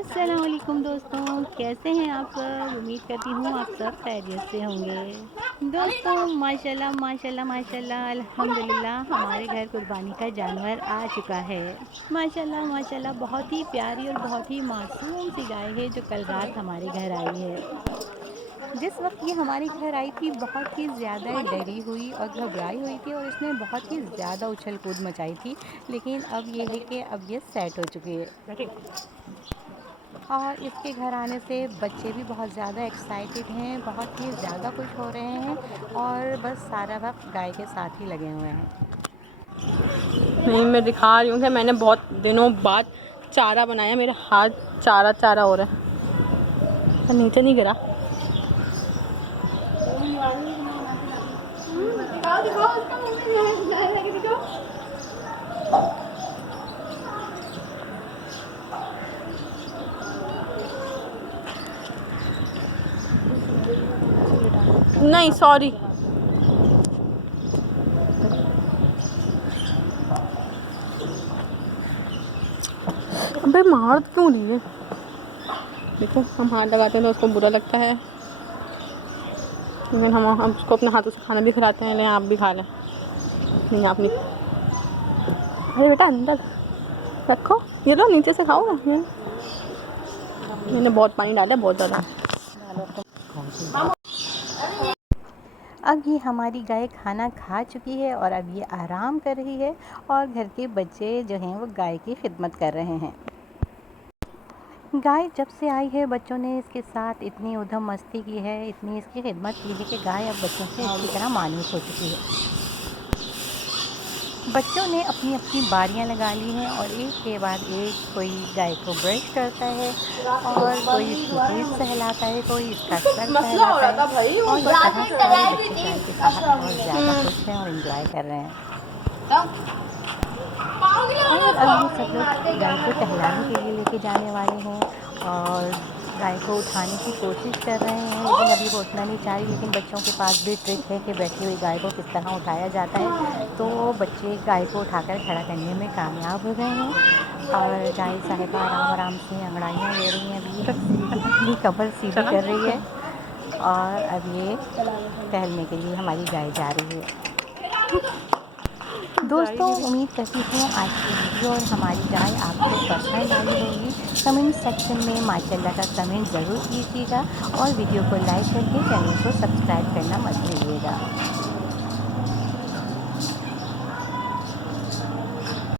अस्सलाम वालेकुम दोस्तों, कैसे हैं आप सब? उम्मीद करती हूँ आप सब खैरियत से होंगे। दोस्तों माशाल्लाह माशाल्लाह माशाल्लाह अल्हम्दुलिल्लाह हमारे घर कुर्बानी का जानवर आ चुका है। माशाल्लाह माशाल्लाह बहुत ही प्यारी और बहुत ही मासूम सी गाय है जो कल रात हमारे घर आई है। जिस वक़्त ये हमारे घर आई थी बहुत ही ज़्यादा डरी हुई और घबराई हुई थी और इसने बहुत ही ज़्यादा उछल-कूद मचाई थी। लेकिन अब ये है कि अब ये सेट हो चुकी है। और इसके घर आने से बच्चे भी बहुत ज़्यादा एक्साइटेड हैं, बहुत ही ज़्यादा खुश हो रहे हैं और बस सारा वक़्त गाय के साथ ही लगे हुए हैं। नहीं, मैं दिखा रही हूँ कि मैंने बहुत दिनों बाद चारा बनाया। मेरा हाथ चारा चारा हो रहा है तो नीचे नहीं गिरा। नहीं सॉरी। अबे मार क्यों रही है? देखो हम हाथ लगाते हैं तो उसको बुरा लगता है, लेकिन हम उसको अपने हाथों से खाना भी खिलाते हैं। ले आप भी खा लें। नहीं आप नहीं। अरे बेटा अंदर रखो, ये लो नीचे से खाओ ना। मैंने बहुत पानी डाला, बहुत ज़्यादा। अब ये हमारी गाय खाना खा चुकी है और अब ये आराम कर रही है और घर के बच्चे जो हैं वो गाय की खिदमत कर रहे हैं। गाय जब से आई है बच्चों ने इसके साथ इतनी उधम मस्ती की है, इतनी इसकी खिदमत की है कि गाय अब बच्चों से अच्छी तरह मायूस हो चुकी है। बच्चों ने अपनी अपनी बारियां लगा ली हैं और एक के बाद एक कोई गाय को ब्रश करता है और कोई इसकी पूंछ सहलाता है, कोई इसका सर सहलाता है और इस तरह सारे बच्चे गाय के साथ बहुत ज़्यादा खुश हैं और एंजॉय कर रहे हैं। और अब ये सब लोग गाय को टहलाने के लिए लेके जाने वाले हैं और गाय को उठाने की कोशिश कर रहे हैं, लेकिन अभी वो उठना नहीं चाह रही। लेकिन बच्चों के पास भी ट्रिक है कि बैठी हुई गाय को किस तरह उठाया जाता है, तो बच्चे गाय को उठाकर खड़ा करने में कामयाब हो गए हैं और गाय साहिबा आराम आराम से अंगड़ाइयाँ ले रही हैं। अभी अपनी कमर सीधी कर रही है और अब ये टहलने के लिए हमारी गाय जा रही है। दोस्तों उम्मीद करती हूँ आज की वीडियो और हमारी गाय आपको पसंद आई होगी। कमेंट सेक्शन में माशाल्लाह का कमेंट ज़रूर कीजिएगा और वीडियो को लाइक करके चैनल को सब्सक्राइब करना मत भूलिएगा।